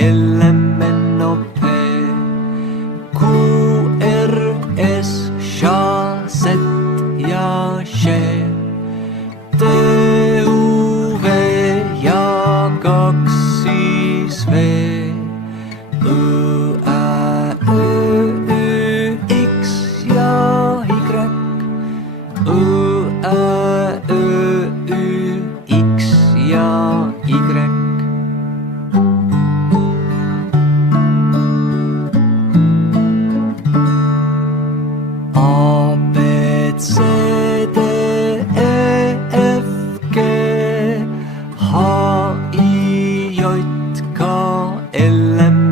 L, M, N, O, P, Q, R, S, Š, Z ja Š, T, U, V ja 2 siis V, Ö, Ä, Ö, Ü, X ja Y, Ö, Ä, Ö, Ü, X ja Y. A, B, C, D, E, F, G, H, I, J, K, L, M,